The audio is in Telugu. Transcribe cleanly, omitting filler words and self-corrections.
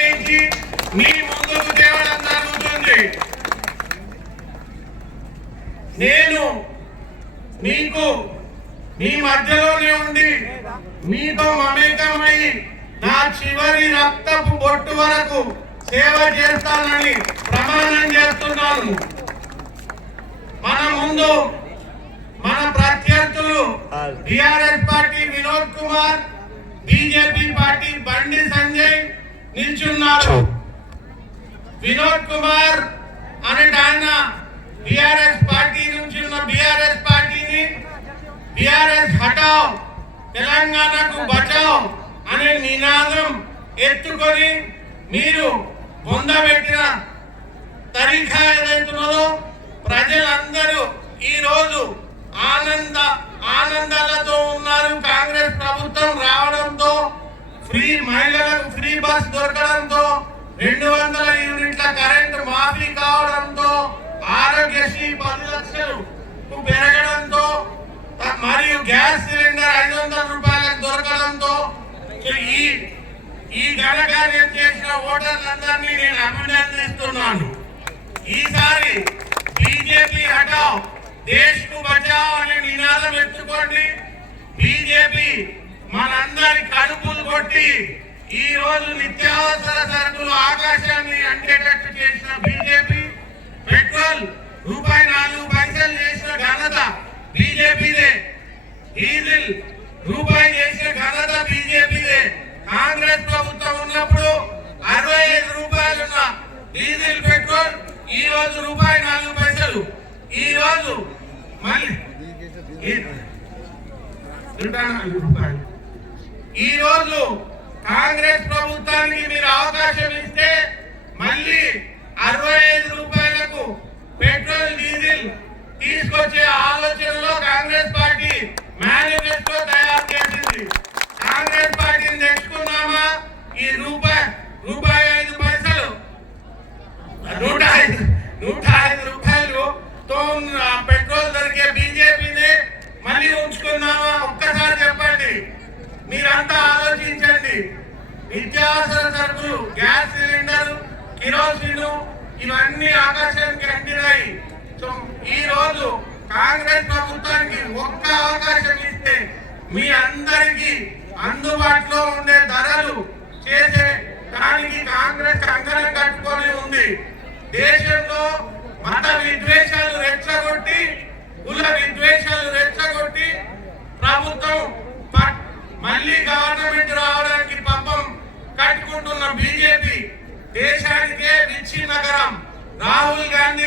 నిర్ణయించి మీ ముందుకు తేవడం జరుగుతుంది. నేను మీకు మీ మధ్యలోనే ఉండి మీతో మమేకమై నా చివరి రక్తపు బొట్టు వరకు సేవ చేస్తానని ప్రమాణం చేస్తున్నాను. మన ముందు మన ప్రత్యర్థులు TRS party Vinod Kumar, BJP party Bandi Sanjay నిల్చున్నారు. వినోద్ కుమార్ అనే ఆయన టిఆర్ఎస్ పార్టీ నుంచి ఉన్న బీఆర్ఎస్ పార్టీని బీఆర్ఎస్ హటావ్ తెలంగాణకు బచావ్ అనే నినాదం ఎత్తుకొని మీరు పొందబెట్టిన తరీఖా ఏదైతున్నదో ప్రజలందరూ ఈ రోజు ఆనందాలతో ఉన్నారు. కాంగ్రెస్ ప్రభుత్వం రావడంతో మహిళలకు ఫ్రీ బస్ దొరకడంతో 200 యూనిట్ల కరెంటు మాఫీ కావడంతో ఆరోగ్యశ్రీ 10 లక్షలు పెరగడంతో మరియు గ్యాస్ సిలిండర్ 500 రూపాయలకు దొరకడంతో ఈ ఘనకార్యం చేసిన ఓటర్లందరినీ నేను అభినందిస్తున్నాను. ఈసారి బీజేపీ హటావ్ దేశ్ కు బచావ్ అనే నినాదం ఎత్తుకోండి. బీజేపీ మనందరి కడుపులు కొట్టి ఈ రోజు నిత్యావసర సరుకులు ఆకాశాన్ని అంటేటట్టు చేసిన బీజేపీ, పెట్రోల్ ₹4 చేసిన ఘనత బీజేపీదే, డీజిల్ రూపాయి చేసిన ఘనత బీజేపీదే. కాంగ్రెస్ ప్రభుత్వం ఉన్నప్పుడు 65 రూపాయలున్న డీజిల్ పెట్రోల్ ఈ రోజు ₹4. ఈ రోజు మళ్ళీ ఈ రోజు కాంగ్రెస్ ప్రభుత్వానికి మీరు అవకాశం ఇస్తే మళ్ళీ 65 రూపాయలకు పెట్రోల్ డీజిల్ తీసుకొచ్చే ఆలోచనలో కాంగ్రెస్ పార్టీ మేనిఫెస్టో తయారు చేసింది. కాంగ్రెస్ పార్టీని తెచ్చుకున్నామా ఈ రూపాయి 5 105 రూపాయలుతో పెట్రోల్ దొరికే బీజేపీని మళ్ళీ ఉంచుకున్నామా? ఒక్కసారి చెప్పండి. మీరంతా ఆలోచించండి. నిత్యావసర సరుకులు, గ్యాస్ సిలిండర్, కిరోసిన్ ఇవన్నీ ఆకాశానికి అంటినాయి. ఈ రోజు కాంగ్రెస్ ప్రభుత్వానికి ఒక్క అవకాశం ఇస్తే మీ అందరికీ అందుబాటులో ఉండే ధరలు చేసే దానికి కాంగ్రెస్ కంకణం కట్టుకొని ఉంది. దేశంలో మత విద్వేషాలు రెచ్చగొట్టి, కుల విద్వేషాలు రెచ్చగొట్టి ప్రభుత్వం మళ్ళీ గవర్నమెంట్ రావడానికి పంపం కట్టుకుంటున్న బీజేపీ దేశానికే విచ్చి నగరం. రాహుల్ గాంధీ